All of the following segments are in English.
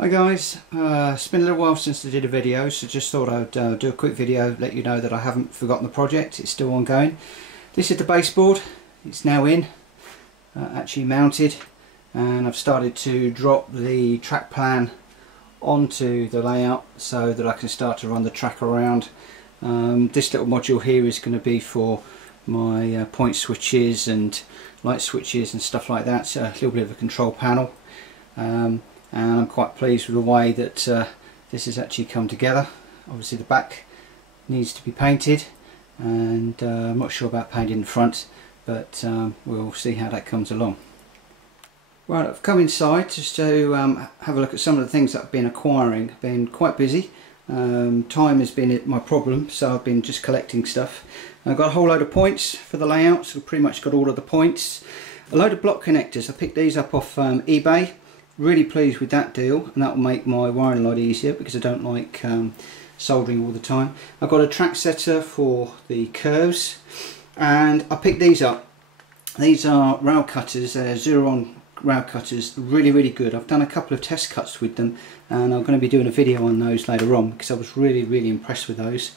Hi guys, it's been a little while since I did a video, so just thought I'd do a quick video, let you know that I haven't forgotten the project, it's still ongoing. This is the baseboard, it's now in, actually mounted, and I've started to drop the track plan onto the layout so that I can start to run the track around. This little module here is going to be for my point switches and light switches and stuff like that, so a little bit of a control panel. And I'm quite pleased with the way that this has actually come together. Obviously the back needs to be painted, and I'm not sure about painting the front, but we'll see how that comes along. Right, I've come inside just to have a look at some of the things that I've been acquiring. I've been quite busy. Time has been my problem, so I've been just collecting stuff. I've got a whole load of points for the layout, so I've pretty much got all of the points. A load of block connectors. I picked these up off eBay. Really pleased with that deal, and that will make my wiring a lot easier because I don't like soldering all the time. I've got a track setter for the curves, and I picked these up. These are rail cutters, Xuron rail cutters, really good. I've done a couple of test cuts with them, and I'm going to be doing a video on those later on because I was really impressed with those.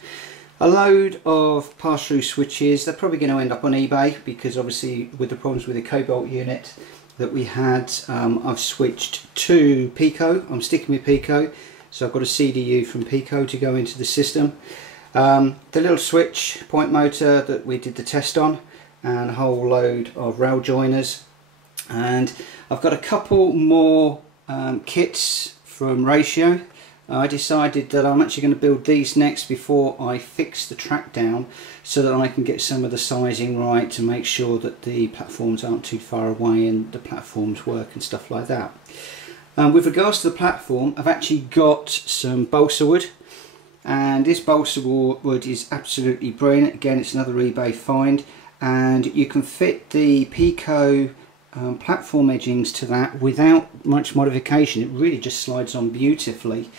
A load of pass-through switches. They're probably going to end up on eBay because obviously with the problems with the cobalt unit that we had, I've switched to Peco. I'm sticking with Peco, so I've got a CDU from Peco to go into the system. The little switch point motor that we did the test on, and a whole load of rail joiners. And I've got a couple more kits from Ratio. I decided that I'm actually going to build these next before I fix the track down, so that I can get some of the sizing right to make sure that the platforms aren't too far away and the platforms work and stuff like that. With regards to the platform, I've actually got some balsa wood, and this balsa wood is absolutely brilliant. Again, it's another eBay find, and you can fit the Peco platform edgings to that without much modification. It really just slides on beautifully.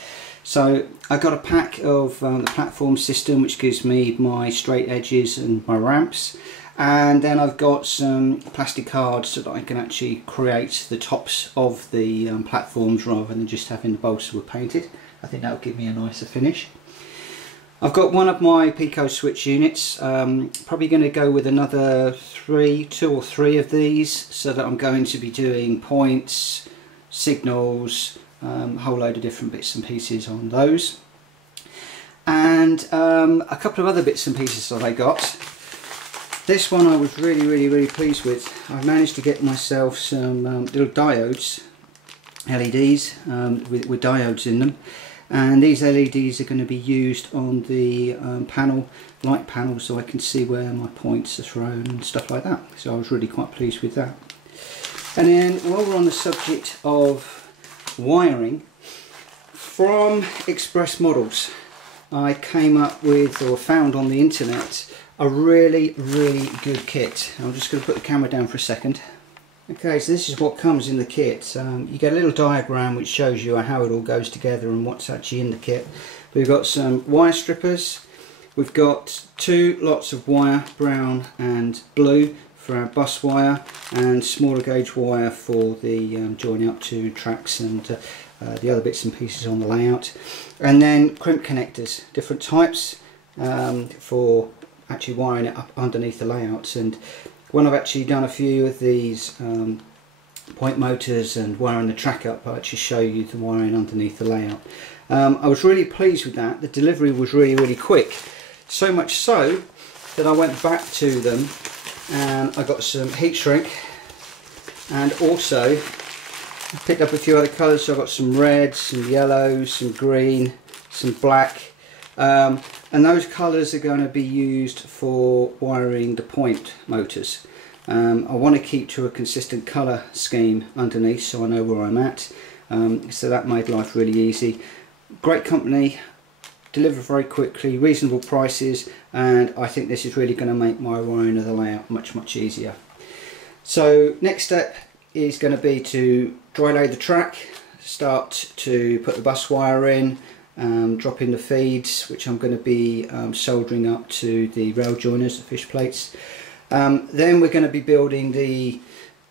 So I got a pack of the platform system, which gives me my straight edges and my ramps, and then I've got some plastic cards so that I can actually create the tops of the platforms rather than just having the balsa wood painted. I think that'll give me a nicer finish. I've got one of my Peco switch units, probably going to go with another two or three of these, so that I'm going to be doing points, signals, a whole load of different bits and pieces on those. And a couple of other bits and pieces that I got. This one I was really pleased with. I managed to get myself some little diodes, LEDs, with diodes in them. And these LEDs are going to be used on the light panel, so I can see where my points are thrown and stuff like that. So I was really quite pleased with that. And then while we're on the subject of wiring, from Express Models I came up with, or found on the internet, a really good kit. I'm just going to put the camera down for a second. Okay, so this is what comes in the kit. You get a little diagram which shows you how it all goes together and what's actually in the kit. We've got some wire strippers, we've got two lots of wire, brown and blue, for our bus wire, and smaller gauge wire for the joining up to tracks and the other bits and pieces on the layout. And then crimp connectors, different types, for actually wiring it up underneath the layouts. And when I've actually done a few of these point motors and wiring the track up, I'll actually show you the wiring underneath the layout. I was really pleased with that. The delivery was really quick, so much so that I went back to them and I got some heat shrink, and also picked up a few other colours. So I got some red, some yellow, some green, some black, and those colours are going to be used for wiring the point motors. I want to keep to a consistent colour scheme underneath so I know where I'm at, so that made life really easy. Great company, deliver very quickly, reasonable prices, and I think this is really going to make my wiring of the layout much easier. So next step is going to be to dry lay the track, start to put the bus wire in, drop in the feeds, which I'm going to be soldering up to the rail joiners, the fish plates. Then we're going to be building the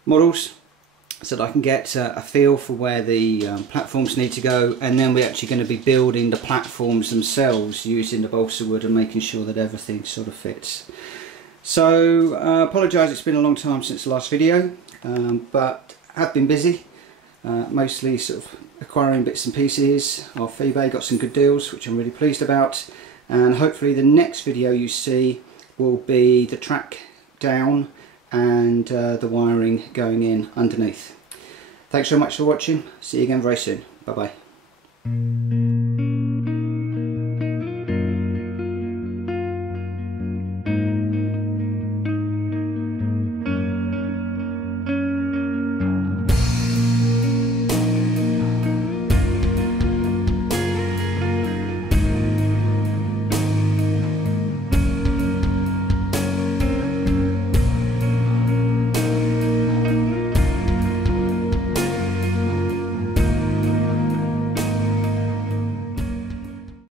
models, so that I can get a feel for where the platforms need to go, and then we're actually going to be building the platforms themselves using the balsa wood and making sure that everything sort of fits. So apologise, it's been a long time since the last video, but I've been busy, mostly sort of acquiring bits and pieces off eBay. Got some good deals which I'm really pleased about, and hopefully the next video you see will be the track down and the wiring going in underneath. Thanks very much for watching. See you again very soon. Bye bye.